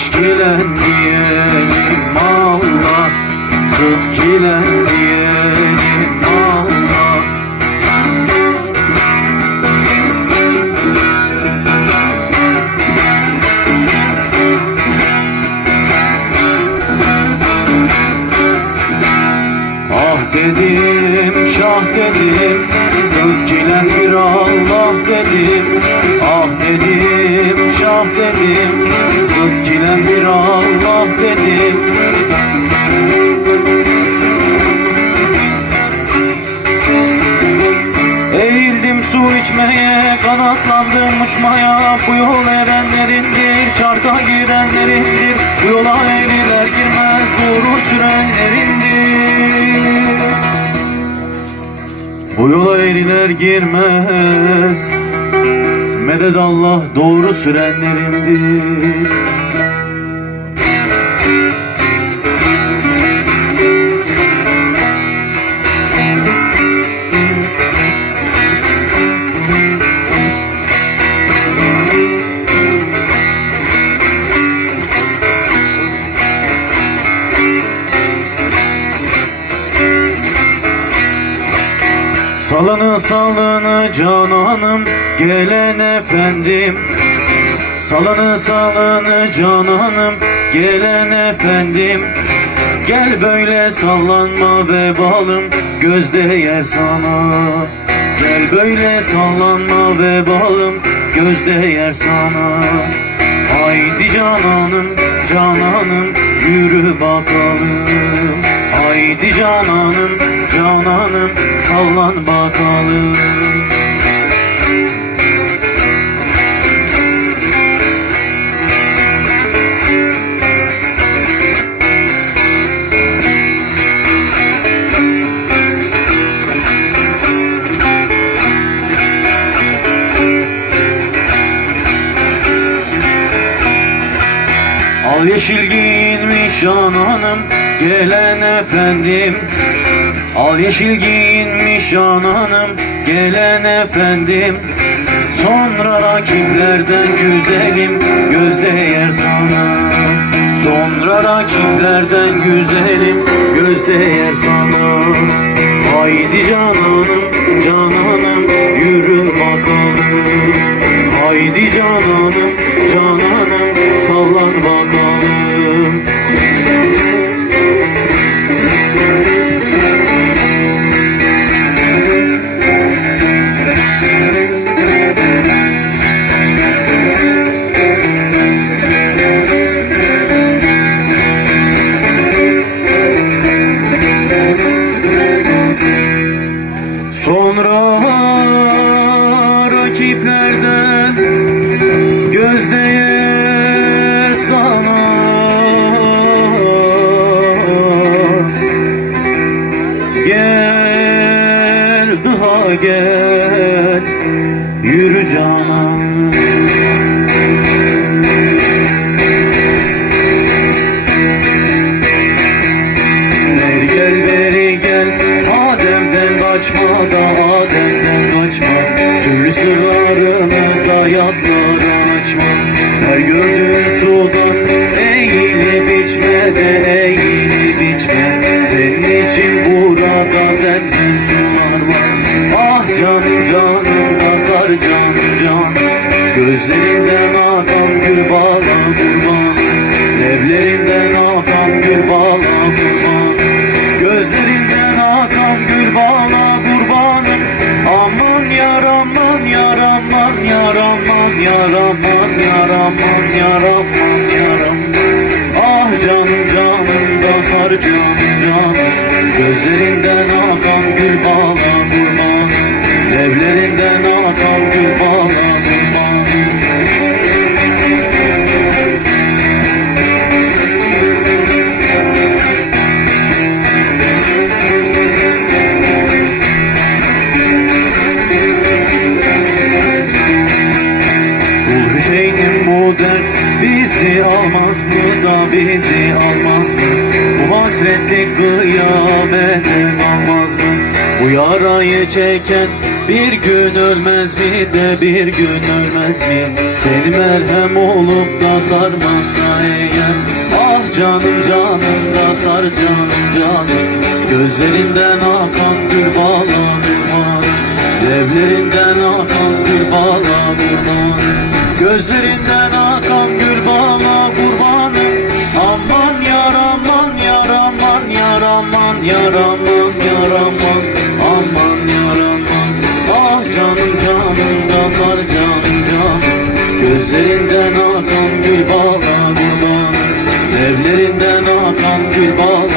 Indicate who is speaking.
Speaker 1: aşk ile diyelim Allah Sıdk ile diyelim Allah Ah dedim şah dedim Sıdk ile bir Allah dedim. Ah dedim şah dedim bir Allah dedim Eğildim su içmeye, kanatlandım uçmaya. Bu yol erenlerindir, çarka girenlerindir. Bu yola eğriler girmez, doğru sürenlerindir Bu yola eğriler girmez. Medet Allah doğru sürenlerindir Salını salını cananım gelen efendim. Salını salını cananım gelen efendim. Gel böyle sallanma vebalım gözde yer sana. Gel böyle sallanma vebalım gözde yer sana. Haydi cananım cananım yürü bakalım Haydi cananım cananım sallan bakalım. Al yeşil giyinmiş cananım gelen efendim. Al yeşil giyinmiş cananım gelen efendim. Sonra rakiplerden güzelim gözde yer sana. Sonra rakiplerden güzelim gözde yer sana. Haydi cananım cananım yürü bakalım. Haydi cananım cananım sallan bakalım gözde yer sana. Gel daha gel yürü Beri gel beri gel Adem'den kaçma da Adem'den Gözlerinden akan gül bağla kurban Evlerinden akan gül bağla kurban Gözlerinden akan gül bağla kurbanım Aman yar aman yar aman yar aman yar Ah canım canım da sar canım canım. Gözlerinden akan gül bağla almaz mı da bizi almaz mı? Bu hasretlik kıyamete kalmaz mı? Bu yarayı çeken bir gün ölmez mi de bir gün ölmez mi? Seni merhem olup da sarmazsa eğer Ah canım canım da sar canım canım Gözlerinden akan gül bağla kurban Levlerinden akan gül bağla kurban Gözlerinden akan yaraman yaraman aman yaraman Ah canım canım yazar canım canım. Gözlerinden akan gül bağlar kurban Evlerinden akan gül bağlar